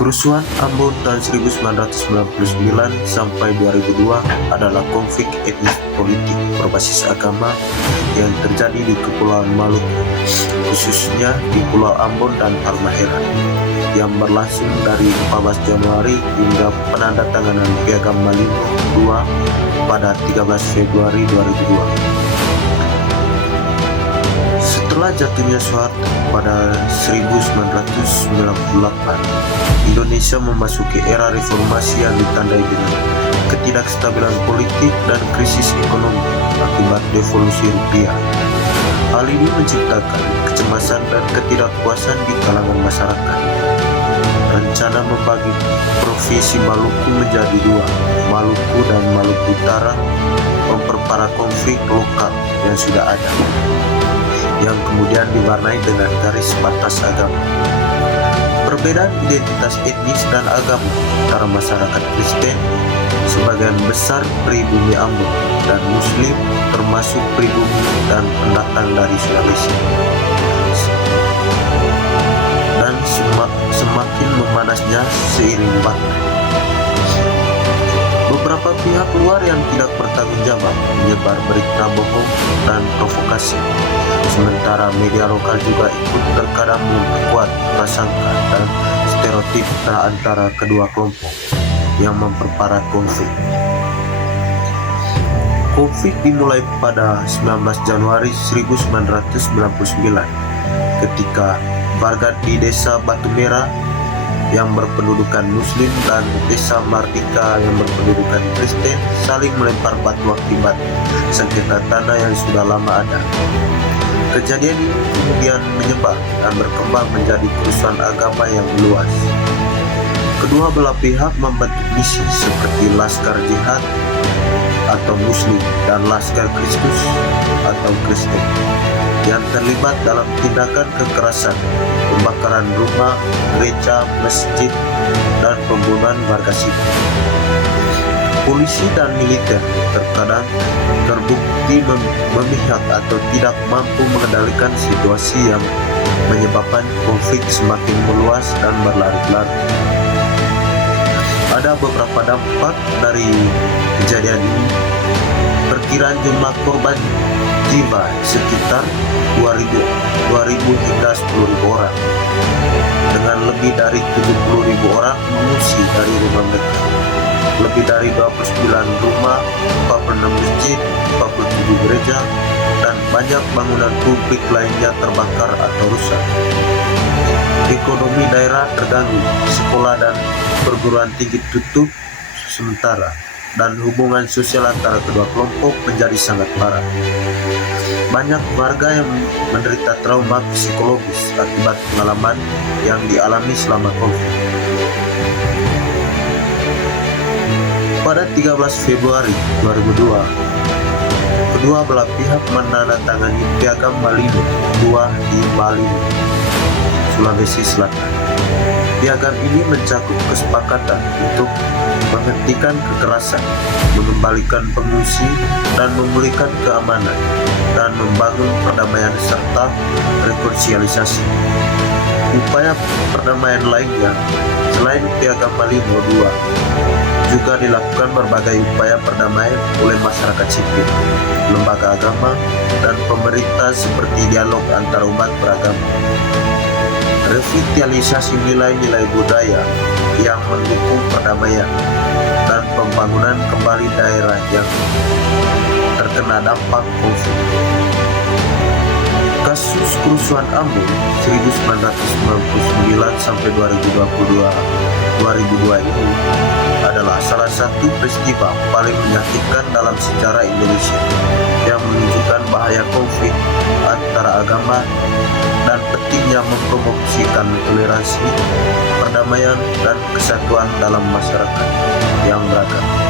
Kerusuhan Ambon tahun 1999 sampai 2002 adalah konflik etnis politik berbasis agama yang terjadi di Kepulauan Maluku, khususnya di Pulau Ambon dan Halmahera, yang berlangsung dari 14 Januari hingga penandatanganan Piagam Malino II pada 13 Februari 2002. Setelah jatuhnya Soeharto pada 1998, Indonesia memasuki era reformasi yang ditandai dengan ketidakstabilan politik dan krisis ekonomi akibat devaluasi rupiah. Hal ini menciptakan kecemasan dan ketidakpuasan di kalangan masyarakat. Rencana membagi Provinsi Maluku menjadi dua, Maluku dan Maluku Utara, memperparah konflik lokal yang sudah ada, yang kemudian diwarnai dengan garis batas agama. Perbedaan identitas etnis dan agama antara masyarakat Kristen, sebagian besar pribumi Ambon, dan Muslim, termasuk pribumi dan pendatang dari Sulawesi, dan semakin memanasnya seiring waktu. Beberapa pihak luar yang tidak bertanggung jawab menyebar berita bohong dan provokasi, sementara media lokal juga ikut terkadang memperkuat prasangka dan stereotip antara kedua kelompok yang memperparah konflik. Konflik dimulai pada 19 Januari 1999 ketika warga di desa Batu Merah yang berpendudukan Muslim dan desa Mardika yang berpendudukan Kristen saling melempar batu akibat sengketa tanah yang sudah lama ada. Kejadian ini kemudian menyebar dan berkembang menjadi kerusuhan agama yang luas. Kedua belah pihak membentuk misi seperti Laskar Jihad atau Muslim dan Laskar Kristus atau Kristen yang terlibat dalam tindakan kekerasan, pembakaran rumah, gereja, masjid, dan pembunuhan warga sipil. Polisi dan militer terkadang terbukti memihak atau tidak mampu mengendalikan situasi yang menyebabkan konflik semakin meluas dan berlarut-larut. Ada beberapa dampak dari kejadian ini. Perkiraan jumlah korban jiwa sekitar 2.000 hingga 10.000 orang, dengan lebih dari 70.000 orang mengungsi dari rumah mereka. Lebih dari 29 rumah, 46 masjid, 47 gereja, dan banyak bangunan publik lainnya terbakar atau rusak. Ekonomi daerah terganggu, sekolah dan perguruan tinggi tutup sementara, dan hubungan sosial antara kedua kelompok menjadi sangat parah. Banyak warga yang menderita trauma psikologis akibat pengalaman yang dialami selama konflik. Pada 13 Februari 2002, kedua belah pihak menandatangani Piagam Malino II di Malino, Sulawesi Selatan. Piagam ini mencakup kesepakatan untuk menghentikan kekerasan, mengembalikan pengungsi, dan memulihkan keamanan, dan membangun perdamaian serta rekonsiliasi. Upaya perdamaian lainnya selain Piagam Malino II juga dilakukan berbagai upaya perdamaian oleh masyarakat sipil, lembaga agama, dan pemerintah seperti dialog antar umat beragama, revitalisasi nilai-nilai budaya yang mendukung perdamaian, dan pembangunan kembali daerah yang terkena dampak konflik. Kasus kerusuhan Ambon 1999 sampai 2002 ini adalah salah satu peristiwa paling menyakitkan dalam sejarah Indonesia yang menunjukkan bahaya konflik antara agama dan pentingnya mempromosikan toleransi, perdamaian, dan kesatuan dalam masyarakat yang beragam.